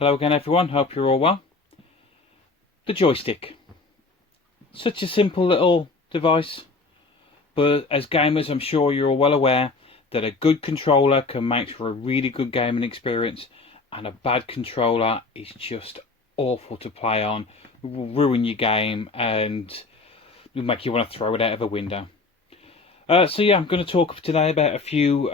Hello again everyone, hope you're all well. The joystick. Such a simple little device, but as gamers I'm sure you're all well aware that a good controller can make for a really good gaming experience, and a bad controller is just awful to play on. It will ruin your game and will make you want to throw it out of a window. So yeah, I'm going to talk today about a few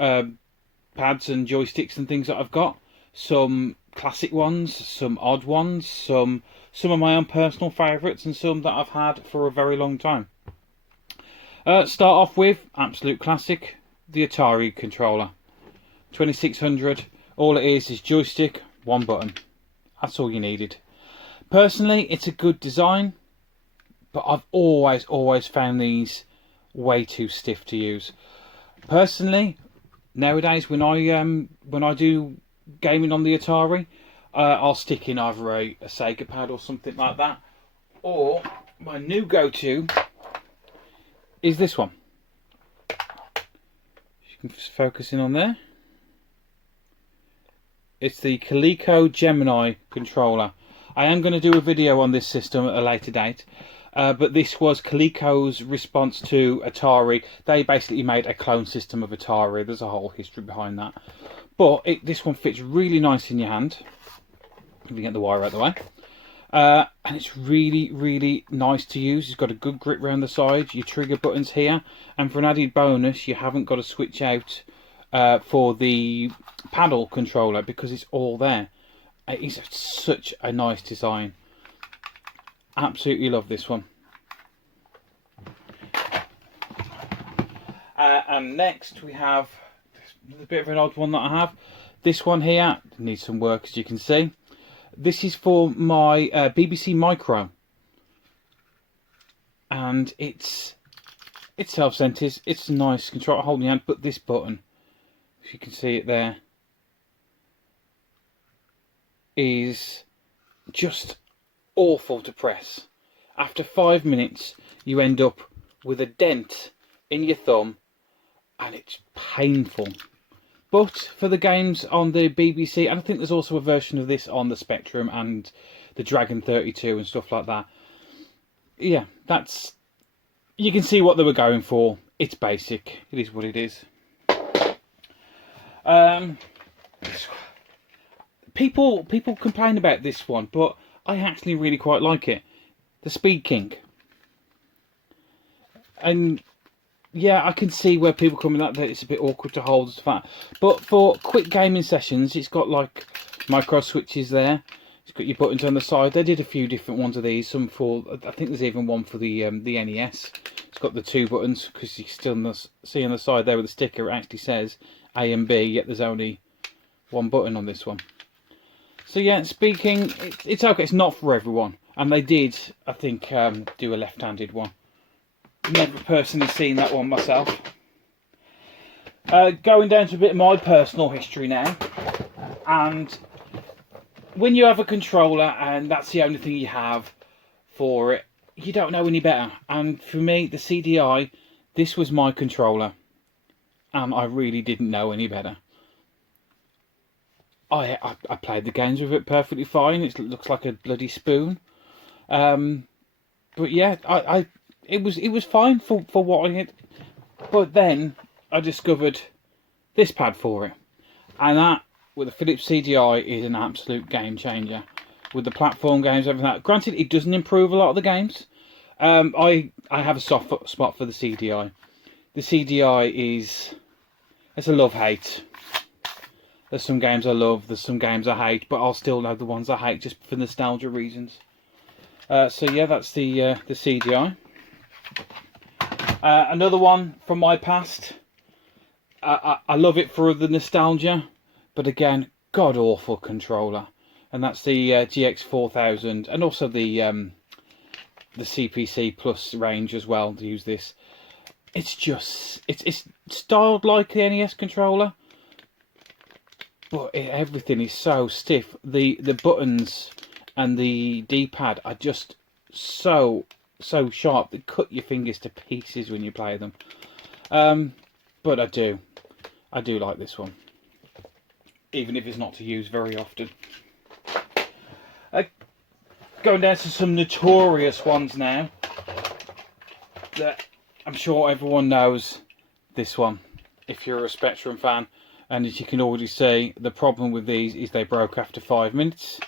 pads and joysticks and things that I've got. Some classic ones, some odd ones, some of my own personal favourites, and some that I've had for a very long time. Start off with absolute classic, the Atari controller. 2600. All it is joystick, one button. That's all you needed. Personally, it's a good design, but I've always found these way too stiff to use. Personally, nowadays when I do gaming on the Atari, I'll stick in either a Sega pad or something like that, or my new go-to is this one. You can just focus in on there. It's the Coleco Gemini controller. I am going to do a video on this system at a later date, but this was Coleco's response to Atari. They basically made a clone system of Atari. There's a whole history behind that. But this one fits really nice in your hand, if you get the wire out of the way. And it's really nice to use. It's got a good grip around the sides, your trigger buttons here, and for an added bonus, you haven't got to switch out for the paddle controller because it's all there. It is such a nice design. Absolutely love this one. And next we have a bit of an odd one that I have. This one here needs some work, as you can see. This is for my BBC Micro, and it's self-centered. It's a nice control. Hold my hand, but this button, if you can see it there, is just awful to press. After 5 minutes, you end up with a dent in your thumb, and it's painful. But for the games on the BBC, and I think there's also a version of this on the Spectrum and the Dragon 32 and stuff like that. Yeah, you can see what they were going for. It's basic. It is what it is. People complain about this one, but I actually really quite like it. The Speed King. And yeah, I can see where people come in that it's a bit awkward to hold as fat. But for quick gaming sessions, it's got like micro switches there. It's got your buttons on the side. They did a few different ones of these. Some for, I think there's even one for the NES. It's got the two buttons, because you can still see on the side there with the sticker, it actually says A and B, yet there's only one button on this one. So yeah, speaking, it's okay. It's not for everyone. And they did, I think, do a left-handed one. Never personally seen that one myself. Going down to a bit of my personal history now. And when you have a controller and that's the only thing you have for it, you don't know any better. And for me, the CDI, this was my controller. And I really didn't know any better. I played the games with it perfectly fine. It looks like a bloody spoon. But yeah, it was fine for what I had. But then I discovered this pad for it. And that, with the Philips CDI, is an absolute game changer. With the platform games, everything like that. Granted, it doesn't improve a lot of the games. I have a soft spot for the CDI. The CDI it's a love-hate. There's some games I love, there's some games I hate, but I'll still know the ones I hate just for nostalgia reasons. So yeah, that's the CDI. Another one from my past. I love it for the nostalgia, but again, god-awful controller. And that's the GX4000, and also the CPC Plus range as well, to use this. It's styled like the NES controller, but everything is so stiff. The buttons and the D-pad are just so sharp. They cut your fingers to pieces when you play them. But I do like this one, even if it's not to use very often. Going down to some notorious ones now that I'm sure everyone knows. This one, if you're a Spectrum fan, and as you can already see, the problem with these is they broke after 5 minutes.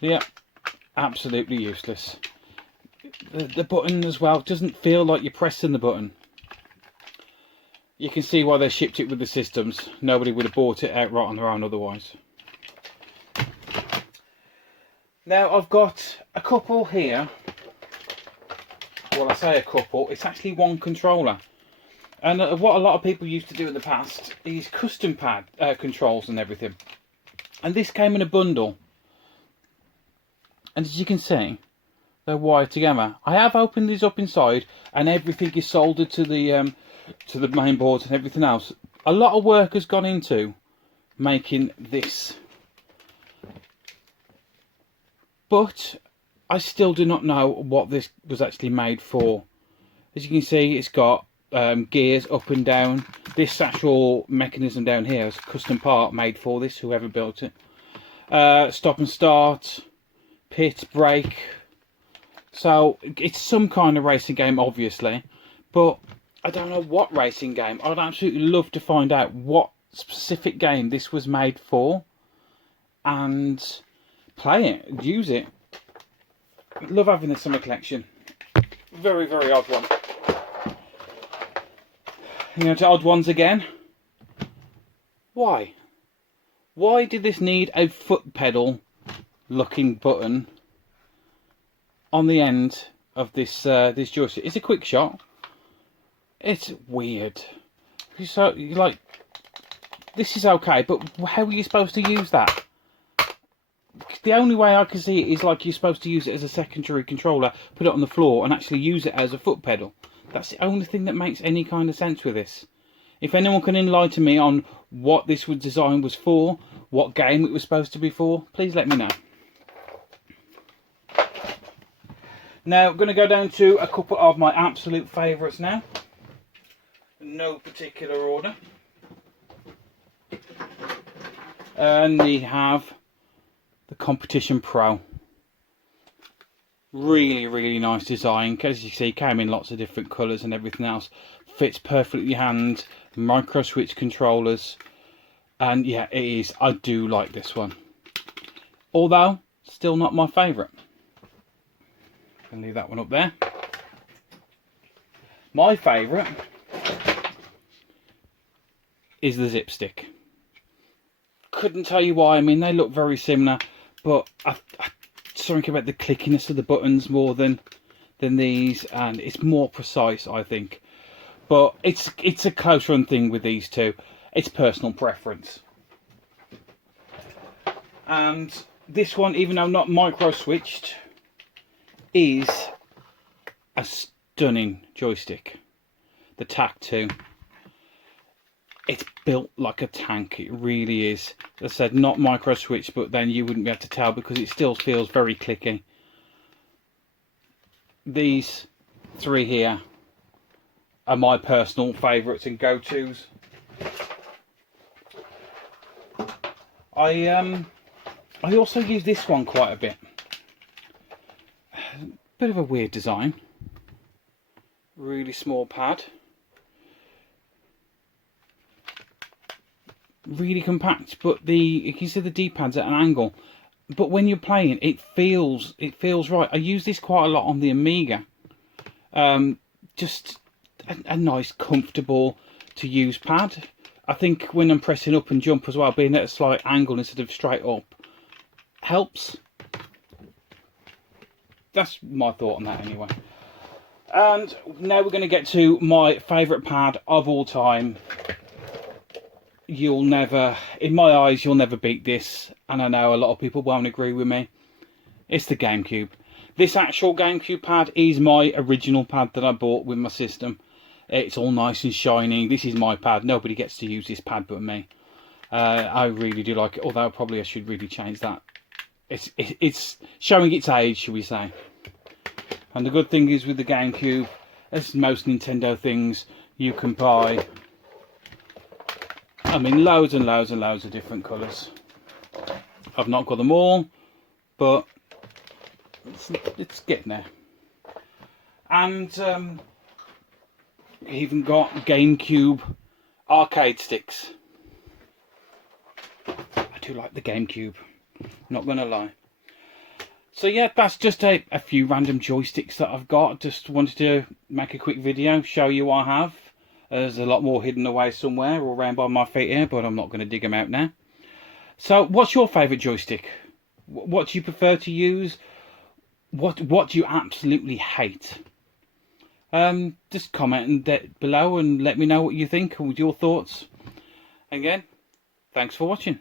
Yeah, absolutely useless. The button as well doesn't feel like you're pressing the button. You can see why they shipped it with the systems. Nobody would have bought it outright on their own otherwise. Now I've got a couple here. Well, I say a couple, it's actually one controller. And what a lot of people used to do in the past is custom pad controls and everything. And this came in a bundle. And as you can see, they're wired together. I have opened these up inside and everything is soldered to the main boards and everything else. A lot of work has gone into making this. But I still do not know what this was actually made for. As you can see, it's got gears up and down. This actual mechanism down here is a custom part made for this, whoever built it. Stop and start, pit, brake. So it's some kind of racing game, obviously, but I don't know what racing game. I'd absolutely love to find out what specific game this was made for and play it, use it. Love having the summer collection. Very, very odd one. You know, to odd ones again. Why? Why did this need a foot pedal looking button on the end of this this joystick? It's a quick shot. It's weird. So you're like, this is okay, but how are you supposed to use that? The only way I can see it is like you're supposed to use it as a secondary controller, put it on the floor and actually use it as a foot pedal. That's the only thing that makes any kind of sense with this. If anyone can enlighten me on what this design was for, what game it was supposed to be for, please let me know. Now, I'm going to go down to a couple of my absolute favourites now. No particular order. And we have the Competition Pro. Really, really nice design. As you see, came in lots of different colours and everything else. Fits perfectly in your hand. Micro switch controllers. And yeah, it is. I do like this one. Although, still not my favourite. I'll leave that one up there. My favourite is the Zipstick. Couldn't tell you why. I mean, they look very similar, but something about the clickiness of the buttons more than these, and it's more precise, I think. But it's a close run thing with these two. It's personal preference. And this one, even though not micro switched, is a stunning joystick. The TAC 2. It's built like a tank, it really is. As I said, not micro switch, but then you wouldn't be able to tell because it still feels very clicky. These three here are my personal favourites and go-tos. I also use this one quite a bit. Bit of a weird design. Really small pad. Really compact, but you can see the D-pad's at an angle. But when you're playing, it feels right. I use this quite a lot on the Amiga. Just a nice, comfortable to use pad. I think when I'm pressing up and jump as well, being at a slight angle instead of straight up helps. That's my thought on that anyway. And now we're going to get to my favourite pad of all time. You'll never, in my eyes, you'll never beat this. And I know a lot of people won't agree with me. It's the Gamecube. This actual Gamecube pad is my original pad that I bought with my system. It's all nice and shiny. This is my pad. Nobody gets to use this pad but me. I really do like it. Although probably I should really change that. It's showing its age, shall we say. And the good thing is with the Gamecube, as most Nintendo things, you can buy, I mean, loads and loads and loads of different colours. I've not got them all, but it's getting there. And even got Gamecube arcade sticks. I do like the Gamecube, not gonna lie. So yeah, that's just a few random joysticks that I've got. Just wanted to make a quick video, show you what I have. There's a lot more hidden away somewhere or around by my feet here, but I'm not going to dig them out now. So what's your favourite joystick? What do you prefer to use? What do you absolutely hate? Just comment below and let me know what you think and your thoughts. Again, thanks for watching.